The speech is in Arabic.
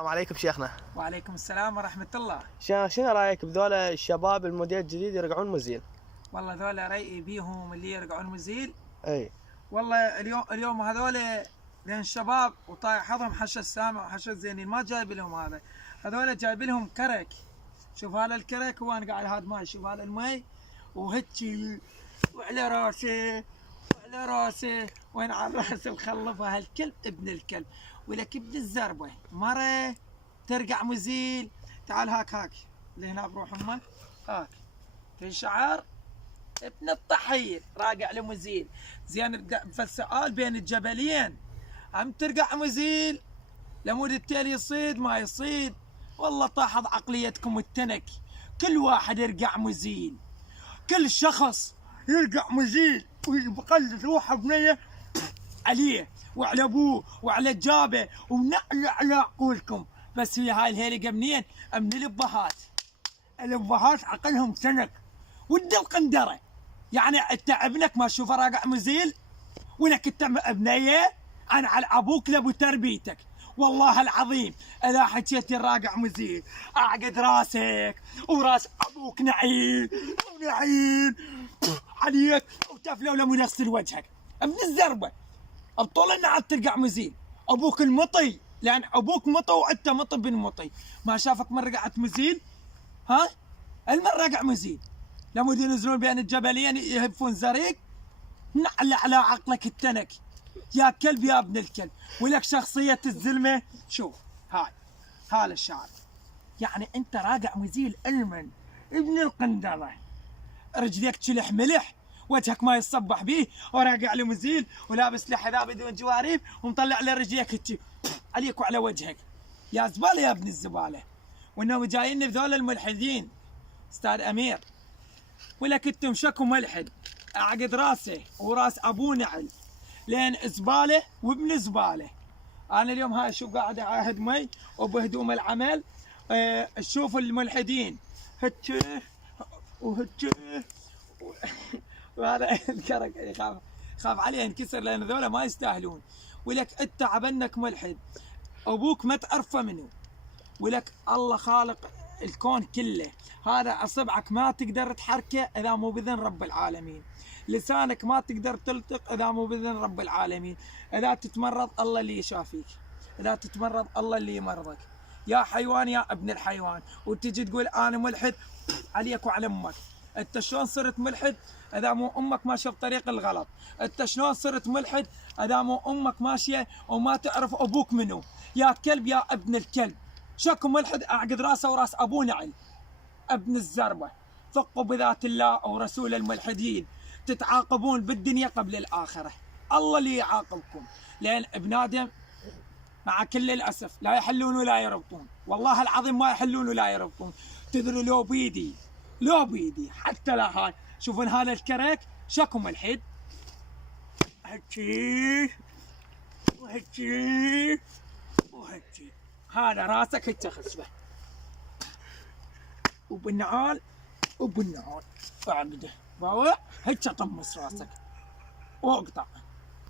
السلام عليكم شيخنا. وعليكم السلام ورحمة الله. شيخنا شنو رايك بذول الشباب الموديل الجديد يرقعون مزيل؟ والله ذولا رأيي بيهم اللي يرقعون مزيل. اي والله اليوم هذول لين شباب وطايح حظهم حش السامع وحش الزينين، ما جايب لهم هذا. هذول جايب لهم كرك. شوف هذا الكرك وين قاعد هذا ماي، شوف هذا المي وهيجي وعلى راسه وعلى راسه وين على راسه مخلفه هالكلب ابن الكلب، ولك ابن الزربه مره ترقع مزيل. تعال هاك لهنا بروح امك، هاك تنشعر ابن الطحين راقع لمزيل. زين فالسؤال بين الجبلين، هم ترقع مزيل لمود التيل يصيد ما يصيد؟ والله طاحظ عقليتكم التنك، كل واحد يرقع مزيل، كل شخص يرقع مزيل ويقلد روحه بنيه عليه وعلى ابوه وعلى جابه ونعلى على عقولكم. بس هي هاي الهيلقه منين؟ من الابهات. الابهات عقلهم تنك ود القندره. يعني انت ابنك ما تشوفه راقع مزيل ولك انت بنيه؟ انا على ابوك لابو تربيتك والله العظيم اذا حكيت الراقع مزيل اعقد راسك وراس ابوك نعيل ونعيل عليك وتفلو لما نغسل وجهك ابن الزربه. ابطل ان عاد ترقع مزيل، ابوك المطي، لان ابوك مطي وانت مطي بن مطي. ما شافك من رقعت مزيل؟ ها؟ المن رقع مزيل لما ينزلون بين الجبلين يهفون زريق. نعلى على عقلك التنك يا كلب يا ابن الكلب. ولك شخصية الزلمة، شوف هذا الشعر، يعني انت راقع مزيل المن ابن القندرة، رجليك تشلح ملح، وجهك ما يتصبح به وراقع له مزيل ولابس له حذاء بدون جواريب ومطلع له رجليك هتي عليك وعلى وجهك. يا زبالة يا ابن الزبالة. وانهم جايين بذول الملحدين استاذ امير، ولك انتم شكو ملحد اعقد راسه وراس ابوه نعل لين زباله وابن زباله. انا اليوم هاي شو قاعد اعاهد مي وبهدوم العمل. شوف الملحدين هتشه وهتشه وهذا الكرك يخاف عليه ينكسر لان ذولا ما يستاهلون. ولك انت عبنك ملحد، ابوك ما تعرفه منه، ولك الله خالق الكون كله. هذا اصبعك ما تقدر تحركه اذا مو باذن رب العالمين، لسانك ما تقدر تلطق اذا مو باذن رب العالمين. اذا تتمرض الله اللي يشافيك، اذا تتمرض الله اللي يمرضك. يا حيوان يا ابن الحيوان، وتجي تقول انا ملحد عليك وعلى امك. انت شلون صرت ملحد اذا مو امك ماشيه بطريق الغلط؟ انت شلون صرت ملحد اذا مو امك ماشيه وما تعرف ابوك منو؟ يا كلب يا ابن الكلب. شكو ملحد اعقد راسه وراس ابوه نعل ابن الزربه. ثقوا بذات الله ورسول الملحدين، تتعاقبون بالدنيا قبل الاخره. الله اللي يعاقبكم، لان ابن ادم مع كل الاسف لا يحلون ولا يربطون، والله العظيم ما يحلون ولا يربطون. تدري لو بيدي حتى لا هاي شوفون هذا الكرك شكو ملحد هجي وهجي وهجي. هذا راسك هيك خشبه وبالنعال اعقده باوع هيك طمس راسك واقطع.